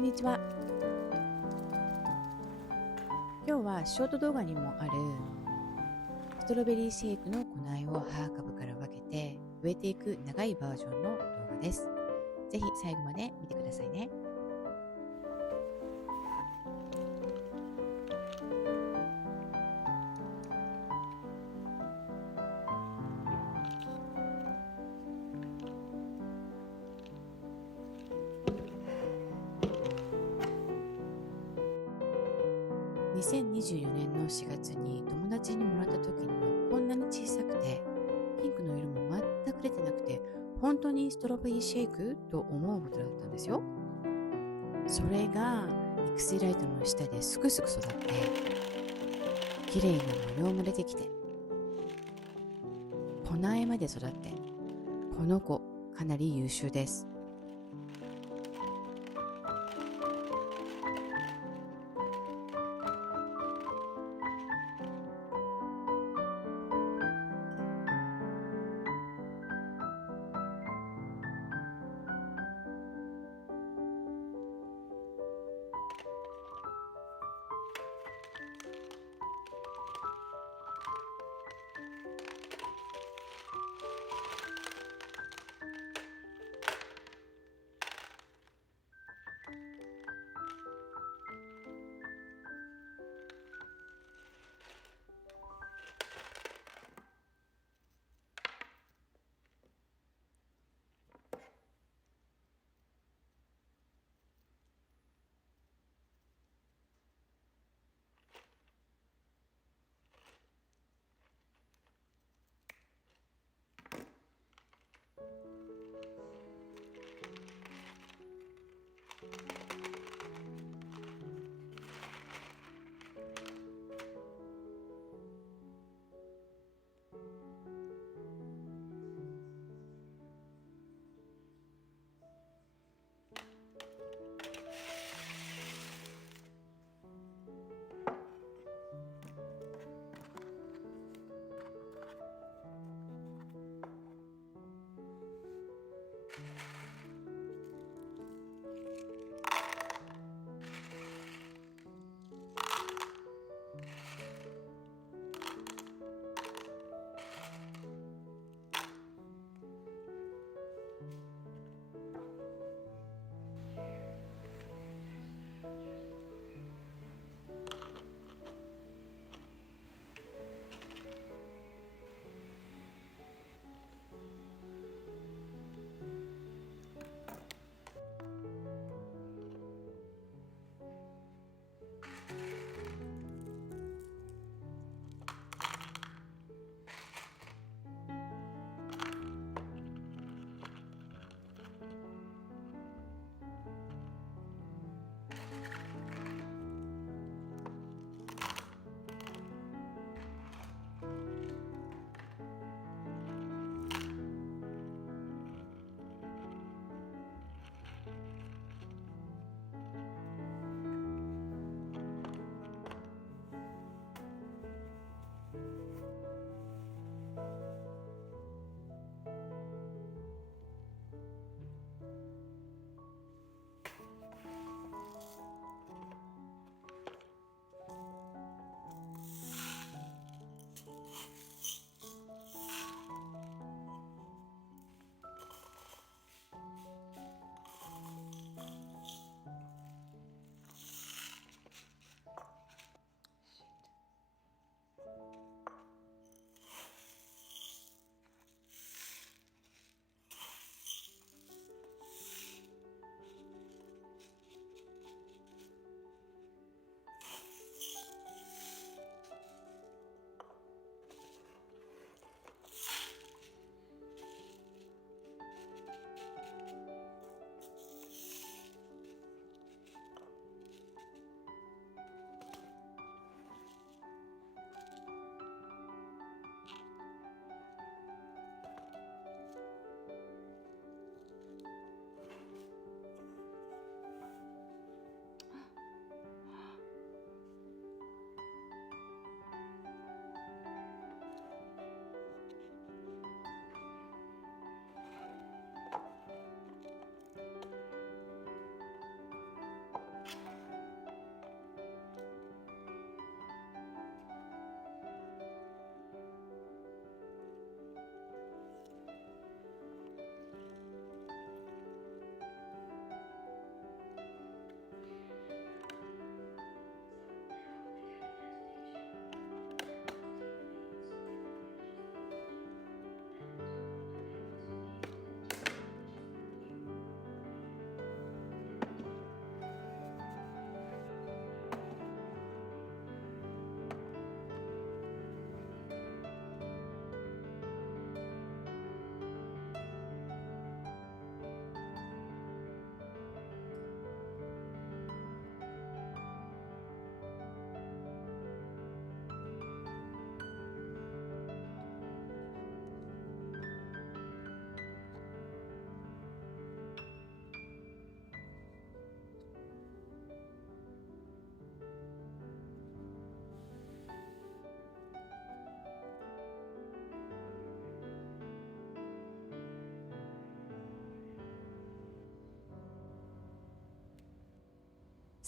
こんにちは。今日はショート動画にもあるストロベリーシェイクの粉を葉株から分けて植えていく長いバージョンの動画です。ぜひ最後まで見てくださいね。2024年の4月に友達にもらった時にはこんなに小さくてピンクの色も全く出てなくて、本当にストロベリーシェイクと思うほどだったんですよ。それが育成ライトの下ですくすく育って綺麗な模様も出てきて粉苗まで育って、この子かなり優秀です。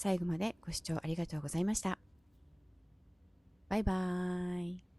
最後までご視聴ありがとうございました。バイバーイ。